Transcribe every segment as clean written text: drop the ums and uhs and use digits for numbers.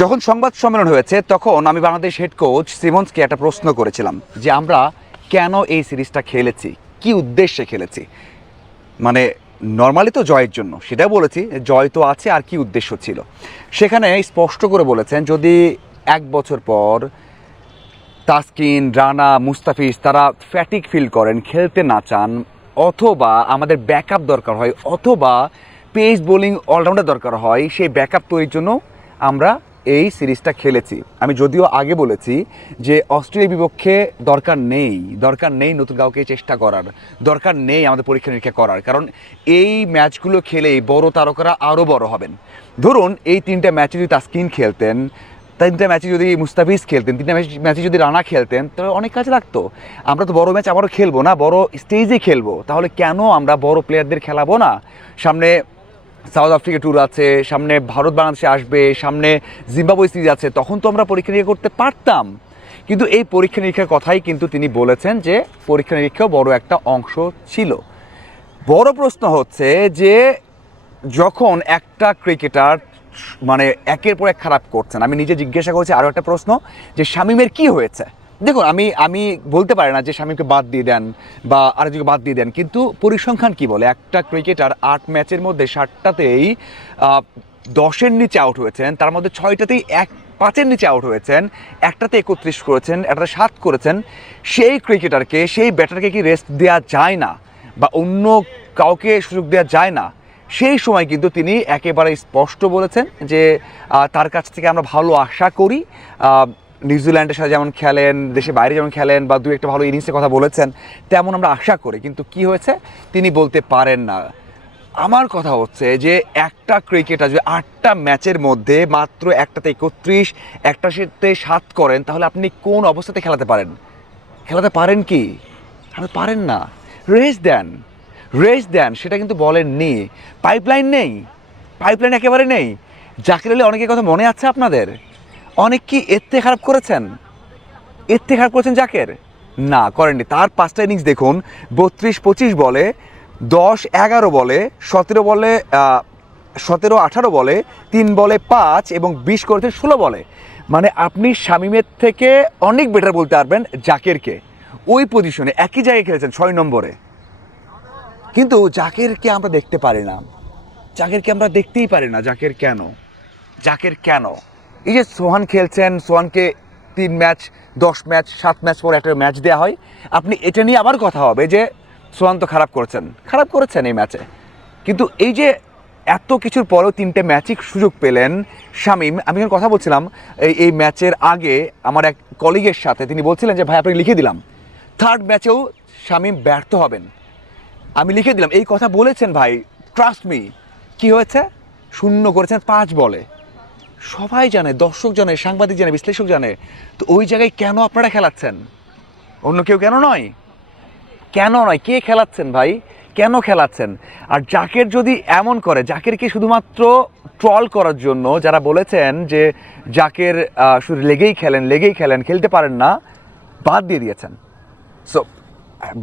যখন সংবাদ সম্মেলন হয়েছে তখন আমি বাংলাদেশ হেড কোচ সিমন্সকে একটা প্রশ্ন করেছিলাম যে আমরা কেন এই সিরিজটা খেলেছি, কি উদ্দেশ্যে খেলেছি। মানে নর্মালি তো জয়ের জন্য, সেটা বলেছি, জয় তো আছে, আর কি উদ্দেশ্য ছিল। সেখানে স্পষ্ট করে বলেছেন যদি 1 বছর পর তাসকিন, রানা, মুস্তাফিজ তারা ফ্যাটিক ফিল করেন, খেলতে না চান, অথবা আমাদের ব্যাকআপ দরকার হয়, অথবা পেস বোলিং অলরাউন্ডার দরকার হয়, সেই ব্যাকআপ তৈরির জন্য আমরা এই সিরিজটা খেলেছি। আমি যদিও আগে বলেছি যে অস্ট্রেলিয়ার বিপক্ষে দরকার নেই নতুন কাউকে চেষ্টা করার, দরকার নেই আমাদের পরীক্ষা নিরীক্ষা করার, কারণ এই ম্যাচগুলো খেলেই বড় তারকারা আরও বড় হবেন। ধরুন এই 3টা ম্যাচে যদি তাসকিন খেলতেন, 3টা ম্যাচে যদি মুস্তাফিজ খেলতেন, 3টা ম্যাচে যদি রানা খেলতেন, তাহলে অনেক কাজে লাগতো। আমরা তো বড় ম্যাচ আবারও খেলবো না, বড় স্টেজে খেলবো, তাহলে কেন আমরা বড় প্লেয়ারদের খেলাবো না? সামনে সাউথ আফ্রিকা ট্যুর আছে, সামনে ভারত বাংলাদেশে আসবে, সামনে জিম্বাবুয়ে সিরিজ আছে, তখন তো আমরা পরীক্ষা নিরীক্ষা করতে পারতাম। কিন্তু এই পরীক্ষা নিরীক্ষার কথাই কিন্তু তিনি বলেছেন যে পরীক্ষা নিরীক্ষাও বড় একটা অংশ ছিল। বড় প্রশ্ন হচ্ছে যে যখন একটা ক্রিকেটার মানে একের পর এক খারাপ করছেন, আমি নিজে জিজ্ঞাসা করছি আরও একটা প্রশ্ন যে শামীমের কি হয়েছে। দেখুন আমি বলতে পারি না যে শামীমকে বাদ দিয়ে দেন বা আরেকজনকে বাদ দিয়ে দেন, কিন্তু পরিসংখ্যান কি বলে একটা ক্রিকেটার 8 ম্যাচের মধ্যে 7টাতেই 10-এর নিচে আউট হয়েছেন, তার মধ্যে 6টাতেই 5-এর নিচে আউট হয়েছেন, একটাতে 31 করেছেন, একটাতে 7 করেছেন। সেই ক্রিকেটারকে, সেই ব্যাটারকে কি রেস্ট দেওয়া যায় না বা অন্য কাউকে সুযোগ দেওয়া যায় না? সেই সময় কিন্তু তিনি একেবারে স্পষ্ট বলেছেন যে তার কাছ থেকে আমরা ভালো আশা করি। নিউজিল্যান্ডের সাথে যেমন খেলেন, দেশে বাইরে যেমন খেলেন, বা দু একটা ভালো ইনিংসের কথা বলেছেন, তেমন আমরা আশা করি। কিন্তু কি হয়েছে তিনি বলতে পারেন না। আমার কথা হচ্ছে যে একটা ক্রিকেটার যদি 8টা ম্যাচের মধ্যে মাত্র একটাতে 31, একটার সাথে 7 করেন, তাহলে আপনি কোন অবস্থাতে খেলাতে পারেন? খেলাতে পারেন কি? আপনি পারেন না। রেস্ট দেন, রেস্ট দেন, সেটা কিন্তু বলেননি। পাইপলাইন নেই, পাইপলাইন একেবারে নেই। জাকির আলী অনেকের কথা মনে আছে আপনাদের? অনেক কি এর থেকে খারাপ করেছেন? এর থেকে খারাপ করেছেন জাকের? না, করেননি। তার 5টা ইনিংস দেখুন, 32-25 বলে, 10-11 বলে, 17 বলে, 17-18 বলে, 3 বলে 5 এবং 20 করেছেন 16 বলে। মানে আপনি শামীমের থেকে অনেক বেটার বলতে পারবেন জাকেরকে। ওই পজিশনে একই জায়গায় খেলেছেন 6 নম্বরে, কিন্তু জাকেরকে আমরা দেখতে পারি না। জাকেরকে আমরা দেখতেই পারি না। জাকের কেন? জাকের কেন? এই যে সোহান খেলছেন, সোহানকে 3 ম্যাচ, 10 ম্যাচ, 7 ম্যাচ পর একটা ম্যাচ দেওয়া হয়, আপনি এটা নিয়ে আবার কথা হবে যে সোহান তো খারাপ করেছেন এই ম্যাচে। কিন্তু এই যে এত কিছুর পরেও 3টে ম্যাচই সুযোগ পেলেন শামীম। আমি যখন কথা বলছিলাম এই ম্যাচের আগে আমার এক কলিগের সাথে, তিনি বলছিলেন যে ভাই আপনাকে লিখে দিলাম 3rd ম্যাচেও শামীম ব্যর্থ হবেন, আমি লিখে দিলাম, এই কথা বলেছেন ভাই, ট্রাস্ট মি। কি হয়েছে? 0 করেছেন 5 বলে। সবাই জানে, দর্শক জানে, সাংবাদিক জানে, বিশ্লেষক জানে। তো ওই জায়গায় কেন আপনারা খেলাচ্ছেন? অন্য কেউ কেন নয়? কেন নয়? কে খেলাচ্ছেন ভাই? কেন খেলাচ্ছেন? আর জাকের যদি এমন করে, জাকেরকে শুধুমাত্র ট্রল করার জন্য যারা বলেছেন যে জাকের শুধু লেগেই খেলেন, খেলতে পারেন না, বাদ দিয়ে দিয়েছেন। সো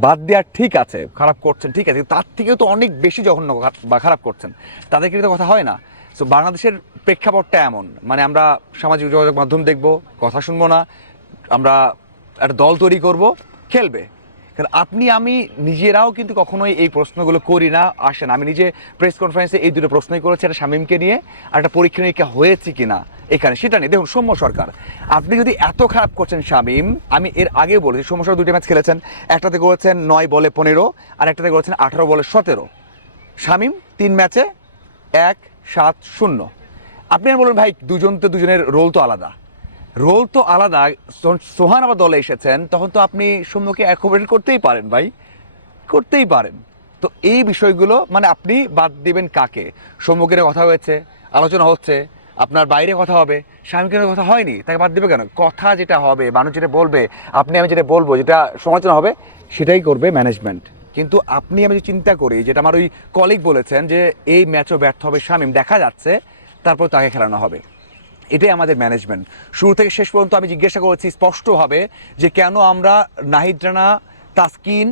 বাদ দেওয়ার ঠিক আছে, খারাপ করছেন ঠিক আছে, তার থেকেও তো অনেক বেশি জঘন্য বা খারাপ করছেন, তাদেরকে তো কথা হয় না। সো বাংলাদেশের প্রেক্ষাপটটা এমন, মানে আমরা সামাজিক যোগাযোগ মাধ্যম দেখব, কথা শুনবো না, আমরা একটা দল তৈরি করব, খেলবে। কারণ আপনি আমি নিজেরাও কিন্তু কখনোই এই প্রশ্নগুলো করি না, আসেন। আমি নিজে প্রেস কনফারেন্সে এই 2টো প্রশ্নই করেছি, একটা শামীমকে নিয়ে আর একটা পরীক্ষা নিরীক্ষা হয়েছে কিনা এখানে, সেটা নিয়ে। দেখুন সৌম্য সরকার, আপনি যদি এত খারাপ করছেন শামীম, আমি এর আগেও বলেছি সৌম্য সরকার 2টা ম্যাচ খেলেছেন, একটাতে করেছেন 9 বলে 15 আর একটাতে করেছেন 18 বলে 17। শামীম 3 ম্যাচে 1-7-0। আপনি আর বলুন ভাই দুজনের রোল তো আলাদা, সোহান আবার দলে এসেছেন, তখন তো আপনি সৌম্যকে অ্যাকোমোডেট করতেই পারেন ভাই, করতেই পারেন। তো এই বিষয়গুলো মানে আপনি বাদ দিবেন কাকে? সৌম্যকের কথা হয়েছে, আলোচনা হচ্ছে, আপনার বাইরে কথা হবে, শামীমের কথা হয়নি, তাকে বাদ দেবে কেন? কথা যেটা হবে, মানুষ যেটা বলবে, আপনি আমি যেটা বলবো, যেটা সমালোচনা হবে, সেটাই করবে ম্যানেজমেন্ট। কিন্তু আপনি আমি যে চিন্তা করি, যেটা আমার ওই কলিগ বলেছেন যে এই ম্যাচও ব্যর্থ হবে শামীম, দেখা যাচ্ছে, তারপর তাকে খেলানো হবে। এটাই আমাদের ম্যানেজমেন্ট। শুরু থেকে শেষ পর্যন্ত আমি জিজ্ঞাসা করেছি স্পষ্টভাবে যে কেন আমরা নাহিদ রানা, তাসকিন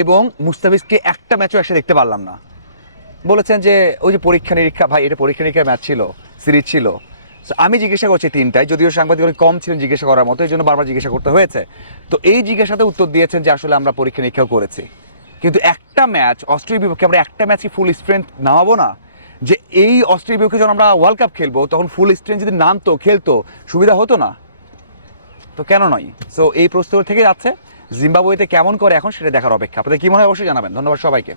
এবং মুস্তাফিজকে একটা ম্যাচও একসাথে দেখতে পারলাম না। বলেছেন যে ওই যে পরীক্ষা নিরীক্ষা। ভাই এটা পরীক্ষা নিরীক্ষার ম্যাচ ছিল, সিরিজ ছিল, So, আমি জিজ্ঞাসা করছি তিনটায়, যদিও সাংবাদিক অনেক কম ছিলেন জিজ্ঞাসা করার মতো, এই জন্য বারবার জিজ্ঞাসা করতে হয়েছে। তো এই জিজ্ঞাসাতে উত্তর দিয়েছেন যে আসলে আমরা পরীক্ষা নিরীক্ষাও করেছি, কিন্তু একটা ম্যাচ অস্ট্রেলিয়ার বিপক্ষে আমরা একটা ম্যাচে ফুল স্ট্রেংথ নামাবো না? যে এই অস্ট্রেলিয়ার বিপক্ষে যখন আমরা ওয়ার্ল্ড কাপ খেলবো তখন ফুল স্ট্রেংথ যদি নামতো, খেলতো, সুবিধা হতো না? তো কেন নয়? সো এই প্রশ্ন থেকে যাচ্ছে, জিম্বাবুয়েতে কেমন করে এখন সেটা দেখার অপেক্ষা। আপনাদের কি মনে হয় অবশ্যই জানাবেন। ধন্যবাদ সবাইকে।